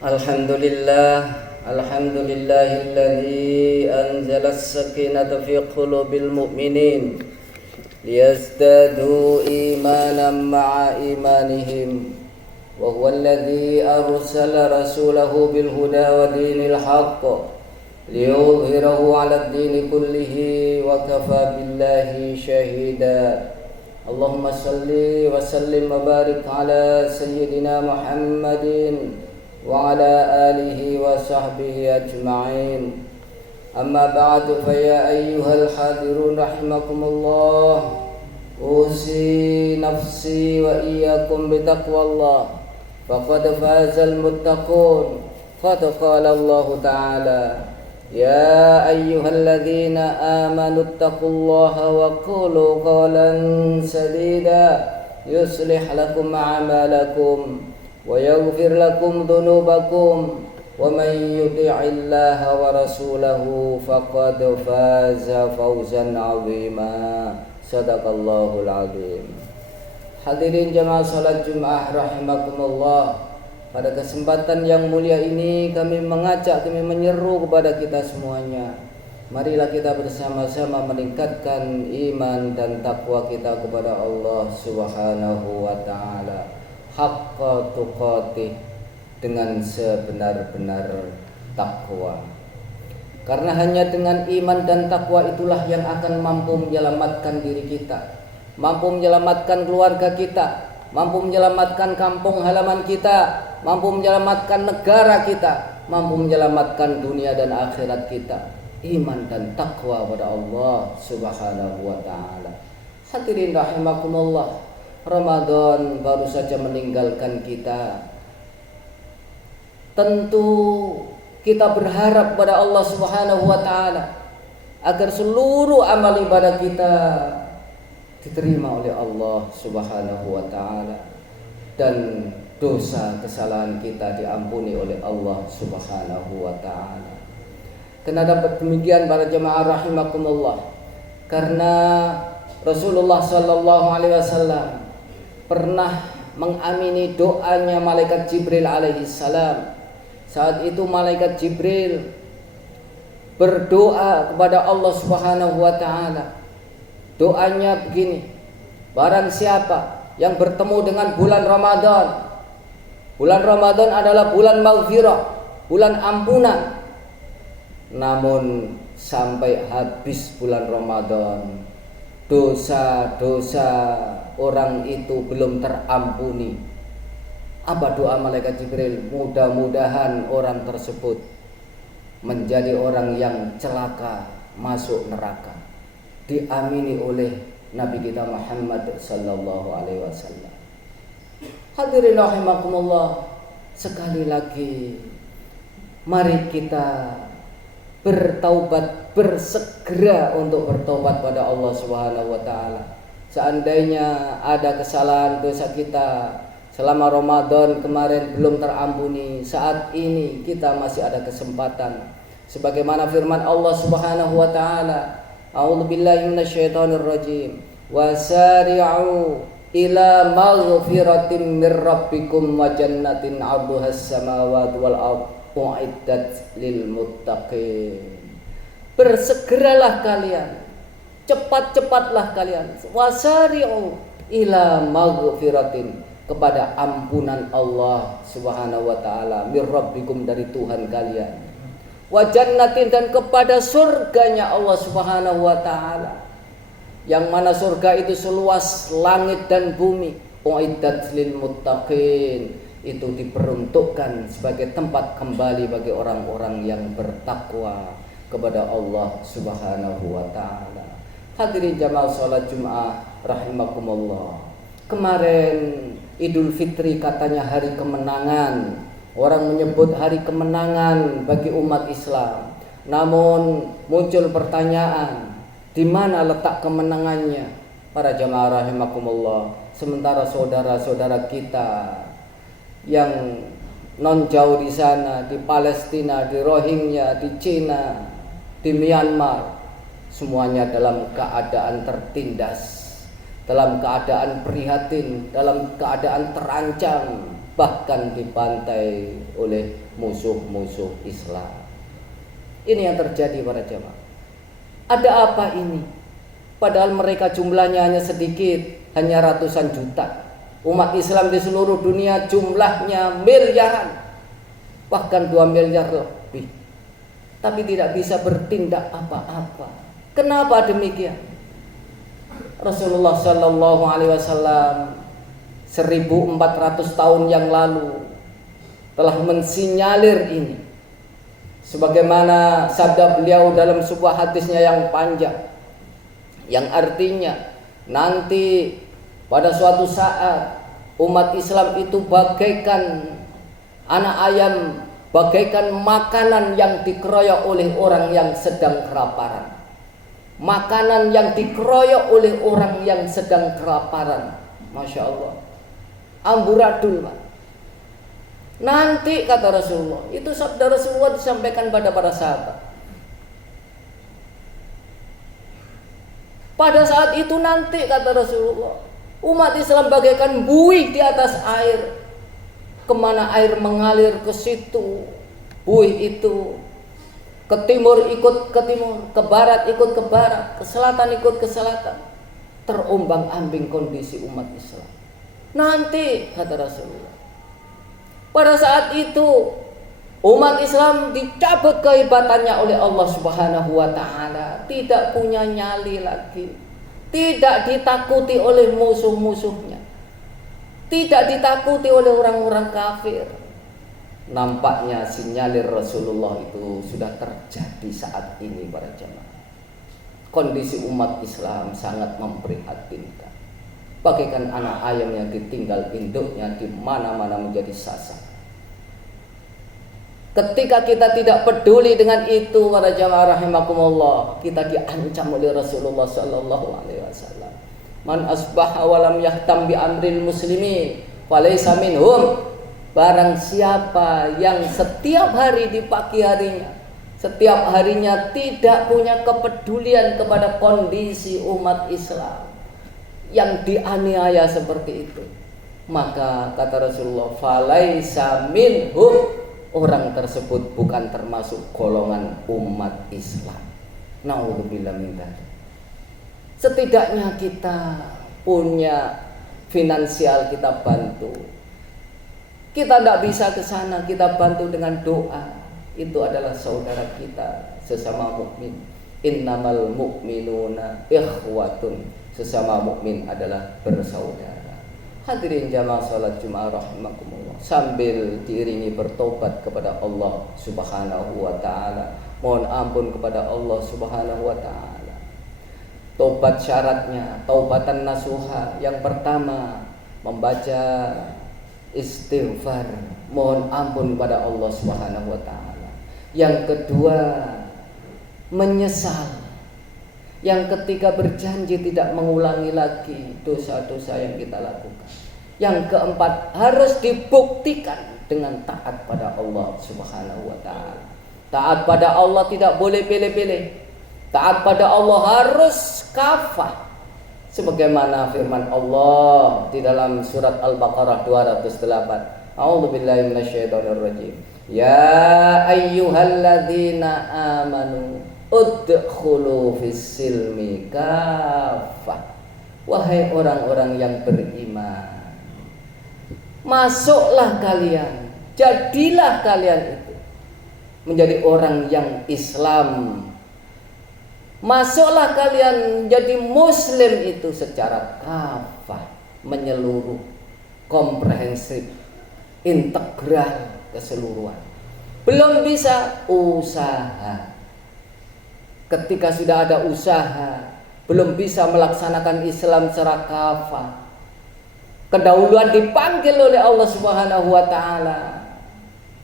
Alhamdulillahilladzi anzalas sakinata fi qulubil mu'minin liyazdadu imanan ma'a imanihim wa huwa alladzi arsala rasulahu bil huda wa dinil haqq liyudhhirahu 'alad dini kullihi wa kafa billahi shahida. Allahumma salli wa sallim wa barik ala sayyidina Muhammadin wa ala alihi wa sahbihi ajma'in. Amma ba'du, fa ya ayyuhal hadirun rahimakumullah, usi nafsi wa iyyakum bitaqwallah, faqad fazal muttaqun. Qad qala Allah ta'ala, ya ayyuhalladzina amanu taqullaha wa qulu qawlan sadida yuslih lakum a'malakum wa yaghfir lakum dhunubakum wa man yuti'illaha wa rasulahu faqad faza fawzan 'azima. Shadaqallahul 'azim. Hadirin jamaah salat Jumat rahimakumullah, pada kesempatan yang mulia ini kami menyeru kepada kita semuanya, marilah kita bersama-sama meningkatkan iman dan takwa kita kepada Allah Subhanahu wa ta'ala haqqa tuqatih, dengan sebenar-benar takwa. Karena hanya dengan iman dan takwa itulah yang akan mampu menyelamatkan diri kita, mampu menyelamatkan keluarga kita, mampu menyelamatkan kampung halaman kita, mampu menyelamatkan negara kita, mampu menyelamatkan dunia dan akhirat kita. Iman dan takwa pada Allah Subhanahu wa ta'ala. Hadirin rahimakumullah, Ramadan baru saja meninggalkan kita. Tentu kita berharap pada Allah Subhanahu wa ta'ala agar seluruh amal ibadah kita diterima oleh Allah Subhanahu wa ta'ala dan dosa kesalahan kita diampuni oleh Allah Subhanahu wa ta'ala. Kenapa dapat demikian para jemaah rahimakumullah? Karena Rasulullah sallallahu alaihi wasallam pernah mengamini doanya malaikat Jibril alaihi salam. Saat itu malaikat Jibril berdoa kepada Allah Subhanahu wa ta'ala. Doanya begini: barang siapa yang bertemu dengan bulan Ramadan, bulan Ramadan adalah bulan maghfirah, bulan ampunan. Namun sampai habis bulan Ramadan, dosa-dosa orang itu belum terampuni. Apa doa malaikat Jibril? Mudah-mudahan orang tersebut menjadi orang yang celaka, masuk neraka. Diamini oleh Nabi kita Muhammad sallallahu alaihi wasallam. Hadirin rahimakumullah, sekali lagi mari kita bertaubat, bersegera untuk bertobat pada Allah Subhanahu wa taala. Seandainya ada kesalahan dosa kita selama Ramadan kemarin belum terampuni, saat ini kita masih ada kesempatan. Sebagaimana firman Allah Subhanahu wa taala, a'udzubillahi minasyaitonir rajim, wasari'u ila maghfiratin mir rabbikum wa jannatin 'arduhas samawati wal ardh u'iddat lil muttaqin. Bersegeralah kalian, cepat-cepatlah kalian, wasari'u ila maghfiratin, kepada ampunan Allah Subhanahu wa ta'ala, mir rabbikum, dari Tuhan kalian, wa jannatin, dan kepada surganya Allah Subhanahu wa ta'ala, yang mana surga itu seluas langit dan bumi. Uiddat lil muttaqin, itu diperuntukkan sebagai tempat kembali bagi orang-orang yang bertakwa kepada Allah Subhanahu wa ta'ala. Hadirin jamaah salat Jumat rahimakumullah, kemarin Idul Fitri katanya hari kemenangan. Orang menyebut hari kemenangan bagi umat Islam. Namun muncul pertanyaan, di mana letak kemenangannya? Para jamaah rahimakumullah, sementara saudara-saudara kita yang non jauh di sana, di Palestina, di Rohingya, di Cina, di Myanmar, semuanya dalam keadaan tertindas, dalam keadaan prihatin, dalam keadaan terancam, bahkan dibantai oleh musuh-musuh Islam. Ini yang terjadi para jamaah. Ada apa ini? Padahal mereka jumlahnya hanya sedikit, hanya ratusan juta. Umat Islam di seluruh dunia jumlahnya miliaran, bahkan 2 miliar lebih. Tapi tidak bisa bertindak apa-apa. Kenapa demikian? Rasulullah Shallallahu Alaihi Wasallam 1400 tahun yang lalu telah mensinyalir ini, sebagaimana sabda beliau dalam sebuah hadisnya yang panjang, yang artinya nanti pada suatu saat umat Islam itu bagaikan anak ayam, bagaikan makanan yang dikeroyok oleh orang yang sedang kelaparan. Makanan yang dikeroyok oleh orang yang sedang kelaparan. Masya Allah, amburadul, Pak. Nanti kata Rasulullah, itu sabda Rasulullah disampaikan pada para sahabat. Pada saat itu nanti kata Rasulullah, umat Islam bagaikan buih di atas air. Kemana air mengalir ke situ, buih itu. Ke timur ikut ke timur, ke barat ikut ke barat, ke selatan ikut ke selatan. Terombang-ambing kondisi umat Islam. Nanti kata Rasulullah, pada saat itu umat Islam dicabut kehebatannya oleh Allah Subhanahu wa taala, tidak punya nyali lagi, tidak ditakuti oleh musuh-musuhnya, tidak ditakuti oleh orang-orang kafir. Nampaknya sinyalir Rasulullah itu sudah terjadi saat ini para jamaah. Kondisi umat Islam sangat memprihatinkan. Bagaikan anak ayam yang ditinggal induknya di mana-mana menjadi sasak. Ketika kita tidak peduli dengan itu para jamaah rahimakumullah, kita diancam oleh Rasulullah sallallahu alaihi wasallam. Man asbaha wa lam yahtam bi amril muslimin falaysa minhum. Barang siapa yang setiap hari di pagi harinya, setiap harinya tidak punya kepedulian kepada kondisi umat Islam yang dianiaya seperti itu, maka kata Rasulullah, falaisa minhum, orang tersebut bukan termasuk golongan umat Islam. Naudzubillah min dzalik. Setidaknya kita punya finansial, kita bantu. Kita tidak bisa ke sana, kita bantu dengan doa. Itu adalah saudara kita sesama mukmin. Innamal mu'minuna ikhwatun. Sesama mukmin adalah bersaudara. Hadirin jamaah salat Jumat rahimakumullah. Sambil diiringi bertobat kepada Allah Subhanahu wa taala. Mohon ampun kepada Allah Subhanahu wa taala. Tobat syaratnya, taubatan nasuha. Yang pertama, membaca istighfar, mohon ampun pada Allah Subhanahu wa taala. Yang kedua, menyesal. Yang ketiga, berjanji tidak mengulangi lagi dosa-dosa yang kita lakukan. Yang keempat, harus dibuktikan dengan taat pada Allah Subhanahu wa taala. Taat pada Allah tidak boleh pilih-pilih. Taat pada Allah harus kafah. Sebagaimana firman Allah di dalam surat Al-Baqarah 208. A'udzubillahi minasyaitonir rajim. Ya ayyuhalladzina amanu udkhulu fis-silmi kaffah. Wahai orang-orang yang beriman, masuklah kalian, jadilah kalian itu menjadi orang yang Islam. Masuklah kalian menjadi muslim itu secara kafah, menyeluruh, komprehensif, integral, keseluruhan. Belum bisa usaha. Ketika sudah ada usaha, belum bisa melaksanakan Islam secara kafah. Kedahuluan dipanggil oleh Allah Subhanahu wa taala.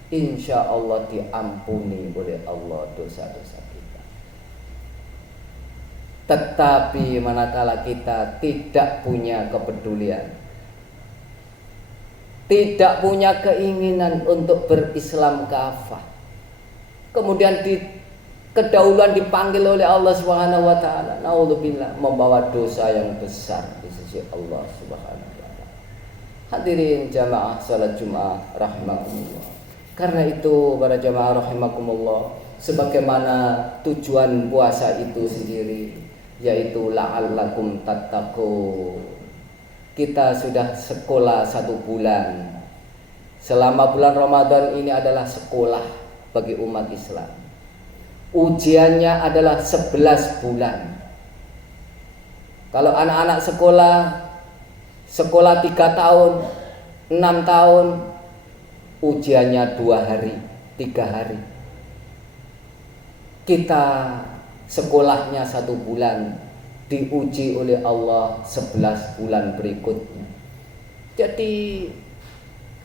Insya Allah diampuni oleh Allah dosa-dosa kita. Tetapi manakala kita tidak punya kepedulian, tidak punya keinginan untuk berislam kafah, kemudian kedahuluan dipanggil oleh Allah Subhanahu wa taala. Naudzubillah, membawa dosa yang besar di sisi Allah Subhanahu wa taala. Hadirin jamaah salat Jumat rahimakumullah. Karena itu para jamaah rahimakumullah, sebagaimana tujuan puasa itu sendiri, yaitu la'allakum tattaqun. Kita sudah sekolah 1 bulan. Selama bulan Ramadan ini adalah sekolah bagi umat Islam. Ujiannya adalah 11 bulan. Kalau anak-anak sekolah 3 tahun, 6 tahun, ujiannya 2 hari, 3 hari. Kita sekolahnya 1 bulan, diuji oleh Allah 11 bulan berikutnya. Jadi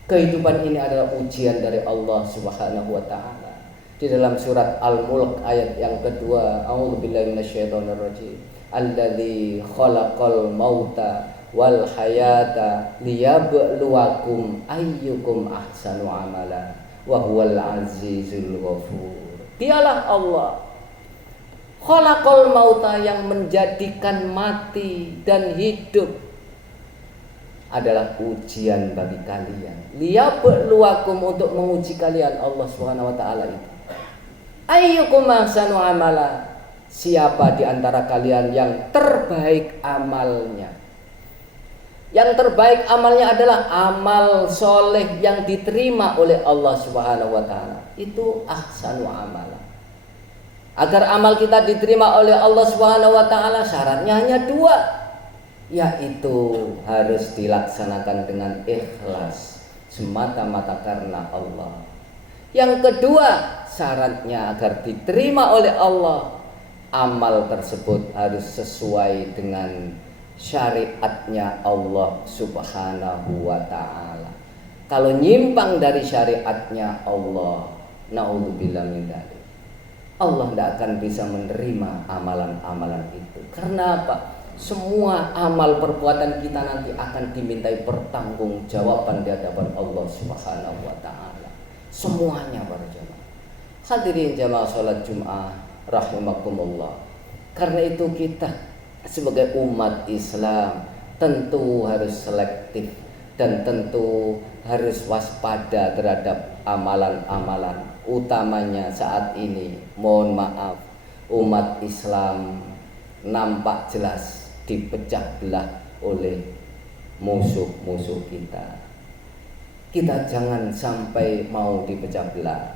kehidupan ini adalah ujian dari Allah Subhanahu wa taala. Di dalam surat Al-Mulk ayat yang kedua, a'udzubillahi minasyaitonirrajim. Alladzi khalaqal mauta wal hayata liyabluwakum ayyukum ahsanu amala wa huwal azizul ghafur. Dialah Allah khalaqal mauta, yang menjadikan mati dan hidup adalah ujian bagi kalian. Liyabluwakum, untuk menguji kalian. Allah Subhanahu wa taala itu, ayyukum ahsanu amala, siapa di antara kalian yang terbaik amalnya. Yang terbaik amalnya adalah amal soleh yang diterima oleh Allah Subhanahu wa taala. Itu ahsanu amala. Agar amal kita diterima oleh Allah Subhanahu wa taala, syaratnya hanya 2, yaitu harus dilaksanakan dengan ikhlas, semata-mata karena Allah. Yang kedua, syaratnya agar diterima oleh Allah, amal tersebut harus sesuai dengan syariatnya Allah Subhanahu wa ta'ala. Kalau nyimpang dari syariatnya Allah, naudzubillah min dzalik, Allah tidak akan bisa menerima amalan-amalan itu. Karena apa? Semua amal perbuatan kita nanti akan dimintai pertanggungjawaban di hadapan Allah Subhanahu wa ta'ala. Semuanya para jamaah. Hadirin jamaah salat Jumat rahimakumullah. Karena itu kita sebagai umat Islam tentu harus selektif dan tentu harus waspada terhadap amalan-amalan. Utamanya saat ini, mohon maaf, umat Islam nampak jelas dipecah belah oleh musuh-musuh kita. Kita jangan sampai mau dipecah belah,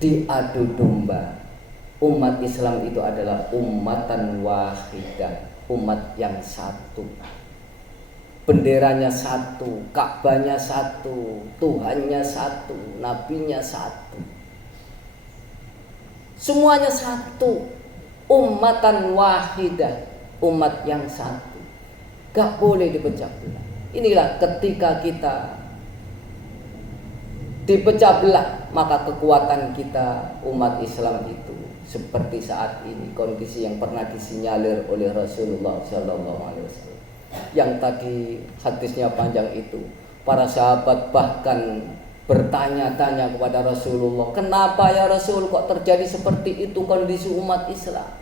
diadu domba. Umat Islam itu adalah ummatan wahidah, umat yang satu. Benderanya satu, Ka'bahnya satu, Tuhannya satu, nabinya satu. Semuanya satu. Ummatan wahidah, umat yang satu. Gak boleh dipecah belah. Inilah ketika kita dipecah belah, maka kekuatan kita umat Islam itu seperti saat ini, kondisi yang pernah disinyalir oleh Rasulullah SAW, yang tadi hadisnya panjang itu. Para sahabat bahkan bertanya-tanya kepada Rasulullah, kenapa ya Rasul kok terjadi seperti itu kondisi umat Islam?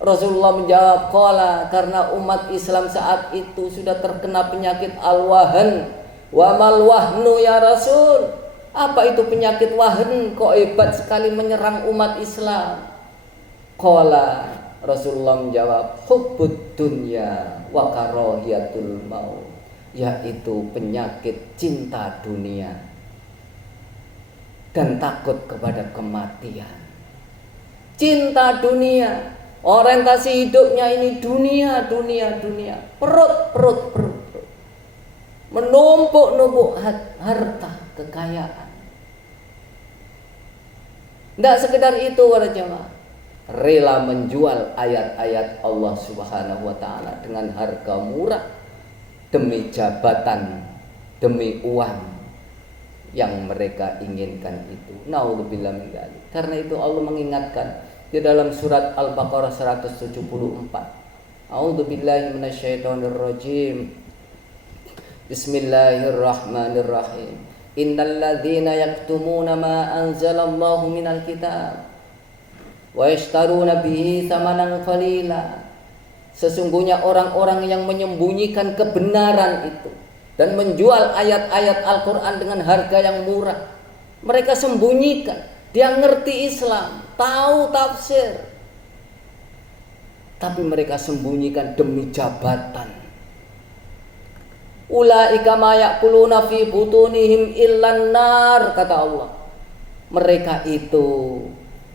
Rasulullah menjawab, qala, karena umat Islam saat itu sudah terkena penyakit al-wahan. Wa mal wahnu ya Rasul? Apa itu penyakit wahan kok hebat sekali menyerang umat Islam? Qala, Rasulullah menjawab, hubbud dunya wa karahiyatul maut, yaitu penyakit cinta dunia dan takut kepada kematian. Cinta dunia, orientasi hidupnya ini dunia, perut, menumpuk harta, kekayaan. Tidak sekedar itu para jemaah, rela menjual ayat-ayat Allah Subhanahu wa ta'ala dengan harga murah demi jabatan, demi uang yang mereka inginkan itu. Naudzubillah min dzalik. Karena itu Allah mengingatkan di dalam surat Al-Baqarah 174. A'udzubillahi minasyaitonirrajim. Bismillahirrahmanirrahim. Innal ladzina yaktumuna ma anzalallahu minal kitab wa yashtaruna bihi tsamanan qalila. Sesungguhnya orang-orang yang menyembunyikan kebenaran itu dan menjual ayat-ayat Al-Quran dengan harga yang murah, mereka sembunyikan. Dia ngerti Islam, tahu tafsir, tapi mereka sembunyikan demi jabatan. Ulaika ma ya'kuluna fi butunihim illan nar, kata Allah. Mereka itu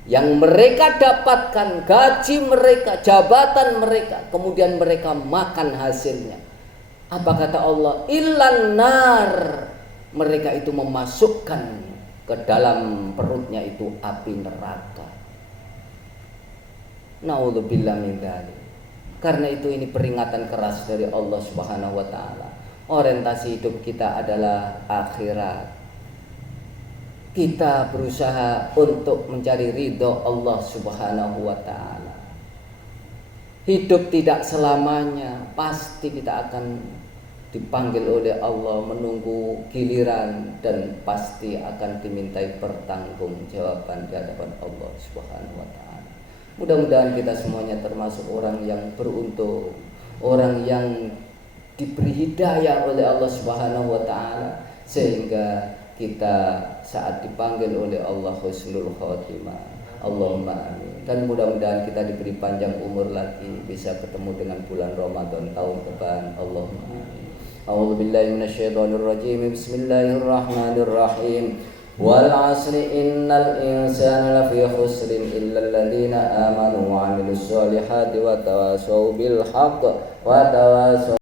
yang mereka dapatkan gaji mereka, jabatan mereka, kemudian mereka makan hasilnya. Apa kata Allah? Illan nar. Mereka itu memasukkan ke dalam perutnya itu api neraka. Naudzubillah min dzalik. Karena itu ini peringatan keras dari Allah Subhanahu wa taala. Orientasi hidup kita adalah akhirat. Kita berusaha untuk mencari ridho Allah Subhanahu wa taala. Hidup tidak selamanya, pasti kita akan dipanggil oleh Allah, menunggu giliran, dan pasti akan dimintai pertanggungjawaban di hadapan Allah Subhanahu wa taala. Mudah-mudahan kita semuanya termasuk orang yang beruntung, orang yang diberi hidayah oleh Allah Subhanahu wa taala, sehingga kita saat dipanggil oleh Allah husnul khotimah. Allahumma amin. Dan mudah-mudahan kita diberi panjang umur lagi, bisa ketemu dengan bulan Ramadan tahun depan. Allahumma amin. A'udzu billahi minasyaitonir rajim. Bismillahirrahmanirrahim. Wal 'asri innal insana lafi khusrin illal ladzina amanu wa 'amilus solihati wa tawassaw bil haqq wa tawassaw